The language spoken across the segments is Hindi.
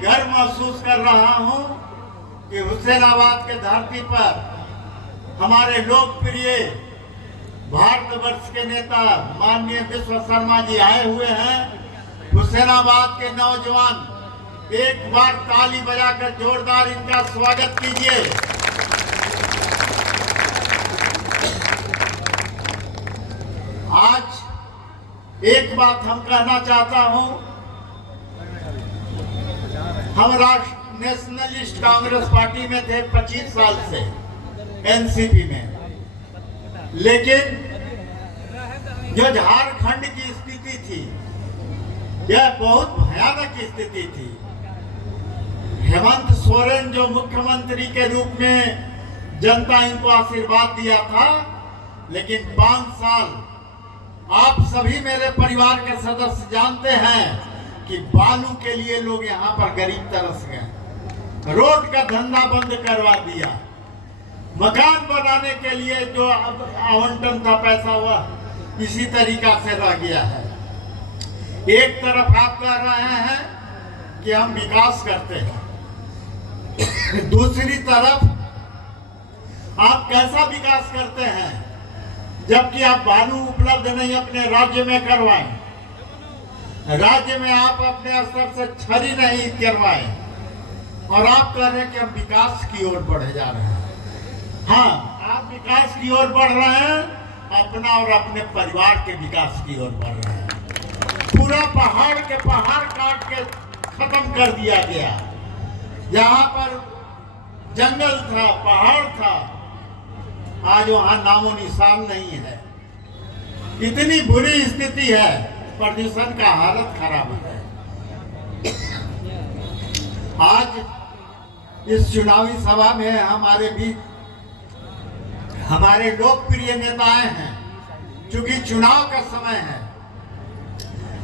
गर्व महसूस कर रहा हूं कि हुसैनाबाद के धरती पर हमारे लोकप्रिय भारतवर्ष के नेता माननीय विश्व शर्मा जी आए हुए हैं। हुसैनाबाद के नौजवान एक बार ताली बजाकर जोरदार इनका स्वागत कीजिए। आज एक बात हम कहना चाहता हूं, हम राष्ट्र नेशनलिस्ट कांग्रेस पार्टी में थे 25 साल से एनसीपी में, लेकिन जो झारखंड की स्थिति थी यह बहुत भयानक स्थिति थी। हेमंत सोरेन जो मुख्यमंत्री के रूप में जनता इनको आशीर्वाद दिया था, लेकिन 5 साल आप सभी मेरे परिवार के सदस्य जानते हैं कि बालू के लिए लोग यहाँ पर गरीब तरस गए, रोड का धंधा बंद करवा दिया, मकान बनाने के लिए जो आवंटन था पैसा हुआ इसी तरीका से रह गया है। एक तरफ आप कह रहे हैं कि हम विकास करते हैं, दूसरी तरफ आप कैसा विकास करते हैं जबकि आप बालू उपलब्ध नहीं अपने राज्य में करवाएं, राज्य में आप अपने स्तर से छरी नहीं करवाएं और आप कह रहे हैं कि हम विकास की ओर बढ़े जा रहे हैं। हाँ, आप विकास की ओर बढ़ रहे हैं, अपना और अपने परिवार के विकास की ओर बढ़ रहे हैं। पूरा पहाड़ के पहाड़ काट के खत्म कर दिया गया। जहां पर जंगल था, पहाड़ था, आज वहां नामो निशान नहीं है। इतनी बुरी स्थिति है, प्रदूषण का हालत खराब है। आज इस चुनावी सभा में हमारे बीच हमारे लोकप्रिय नेताएं हैं। चूंकि चुनाव का समय है,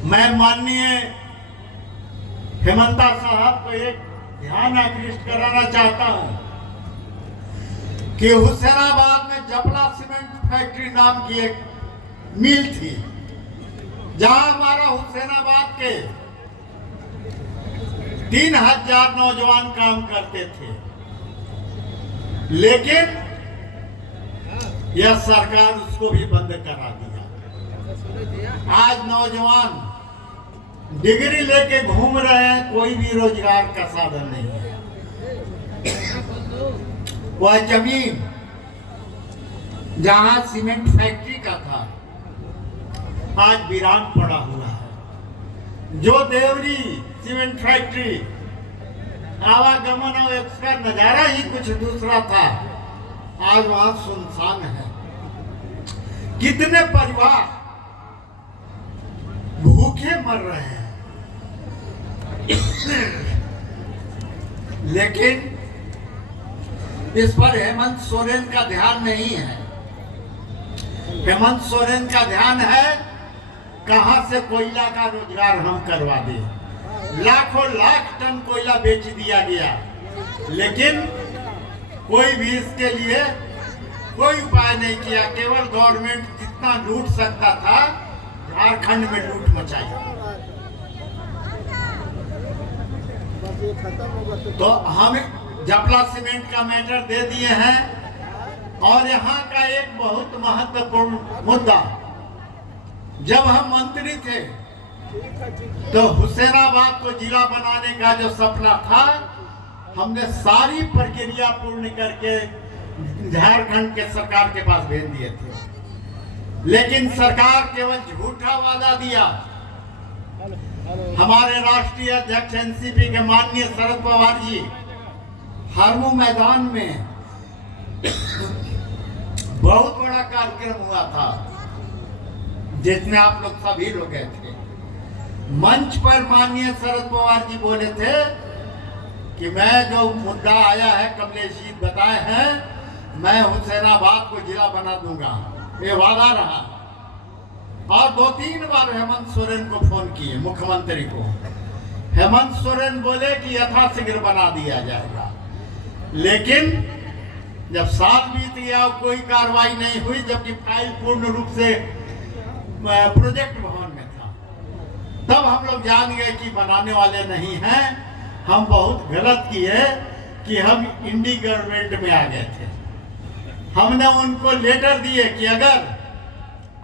मैं माननीय हेमंता साहब को एक ध्यान आकृष्ट कराना चाहता हूं कि हुसैनाबाद में जपला सीमेंट फैक्ट्री नाम की एक मिल थी, जहां हमारा हुसैनाबाद के 3000 नौजवान काम करते थे, लेकिन यह सरकार उसको भी बंद करा दिया। आज नौजवान डिग्री लेके घूम रहे हैं, कोई भी रोजगार का साधन नहीं है। वह जमीन जहां सीमेंट फैक्ट्री का था आज वीरान पड़ा हुआ है। जो देवरी सीमेंट फैक्ट्री आवागमन और इसका नजारा ही कुछ दूसरा था, आज वहां सुनसान है। कितने परिवार भूखे मर रहे हैं, लेकिन इस पर हेमंत सोरेन का ध्यान नहीं है। हेमंत सोरेन का ध्यान है कहां से कोयला का रोजगार हम करवा दें। लाखों लाख टन कोयला बेच दिया गया, लेकिन कोई भी इसके लिए कोई उपाय नहीं किया। केवल गवर्नमेंट जितना लूट सकता था, झारखंड में लूट मचाई। तो हम जपला सीमेंट का मैटर दे दिए हैं। और यहाँ का एक बहुत महत्वपूर्ण मुद्दा, जब हम मंत्री थे तो हुसैनाबाद को जिला बनाने का जो सपना था, हमने सारी प्रक्रिया पूर्ण करके झारखंड के सरकार के पास भेज दिए थे, लेकिन सरकार केवल झूठा वादा दिया। हमारे राष्ट्रीय अध्यक्ष एनसीपी के माननीय शरद पवार जी हरमू मैदान में बहुत बड़ा कार्यक्रम हुआ था, जिसमें आप लोग सभी लोग गए थे। मंच पर माननीय शरद पवार जी बोले थे कि मैं जो मुद्दा आया है, कमलेश जी बताए हैं, मैं हुसैनाबाद को जिला बना दूंगा, ये वादा रहा। और 2-3 बार हेमंत सोरेन को फोन किए, मुख्यमंत्री को। हेमंत सोरेन बोले कि यथाशीघ्र बना दिया जाएगा, लेकिन जब साल बीत गया कोई कार्रवाई नहीं हुई, जबकि फाइल पूर्ण रूप से प्रोजेक्ट भवन में था, तब हम लोग जान गए कि बनाने वाले नहीं हैं। हम बहुत गलत किए कि हम इंडी गवर्नमेंट में आ गए थे। हमने उनको लेटर दिए कि अगर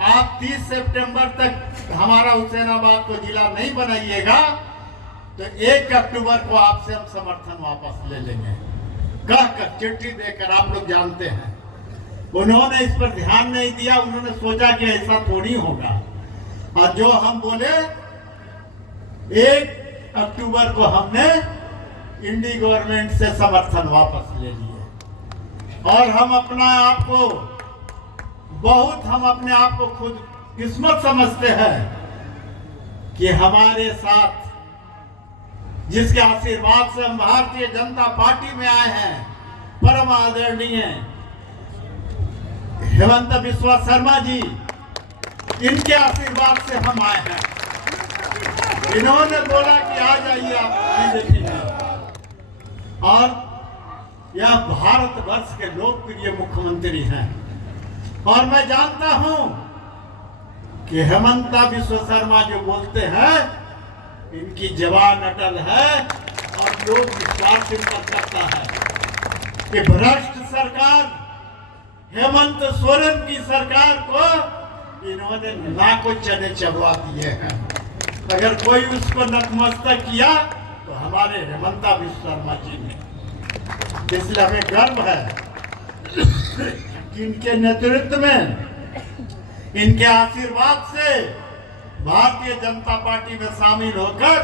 आप 30 सितंबर तक हमारा हुसैनाबाद को जिला नहीं बनाइएगा तो 1 अक्टूबर को आपसे हम समर्थन वापस ले लेंगे, कहकर चिट्ठी देकर। आप लोग जानते हैं उन्होंने इस पर ध्यान नहीं दिया। उन्होंने सोचा कि ऐसा थोड़ी होगा, और जो हम बोले 1 अक्टूबर को हमने इंडी गवर्नमेंट से समर्थन वापस ले लिए। और हम अपने आप को खुद किस्मत समझते हैं कि हमारे साथ जिसके आशीर्वाद से हम भारतीय जनता पार्टी में आए हैं, परम आदरणीय हेमंत बिस्वा शर्मा जी, इनके आशीर्वाद से हम आए हैं। इन्होंने बोला कि आ जाइए आप बीजेपी में, और यह भारतवर्ष के लोकप्रिय मुख्यमंत्री हैं। और मैं जानता हूं कि हेमंता बिस्वा शर्मा जो बोलते हैं इनकी जवान अटल है, और लोग विश्वास इन पर करता है कि भ्रष्ट सरकार हेमंत सोरेन की सरकार को इन्होंने लाखों चने चबवा दिए हैं। अगर कोई उसको नतमस्तक किया तो हमारे हेमंता बिस्वा शर्मा जी ने। इसलिए हमें गर्व है कि इनके नेतृत्व में, इनके आशीर्वाद से भारतीय जनता पार्टी में शामिल होकर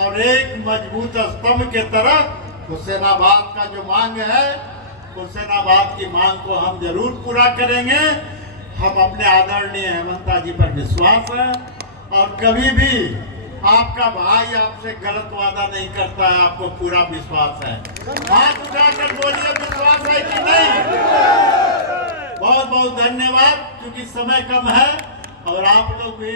और एक मजबूत स्तंभ के तरह हुसैनाबाद का जो मांग है, हुसैनाबाद की मांग को हम जरूर पूरा करेंगे। हम अपने आदरणीय हेमंता जी पर विश्वास है, और कभी भी आपका भाई आपसे गलत वादा नहीं करता है, आपको पूरा विश्वास है। हाथ उठाकर बोलिए, विश्वास है कि नहीं? बहुत बहुत धन्यवाद। क्योंकि समय कम है और आप लोग भी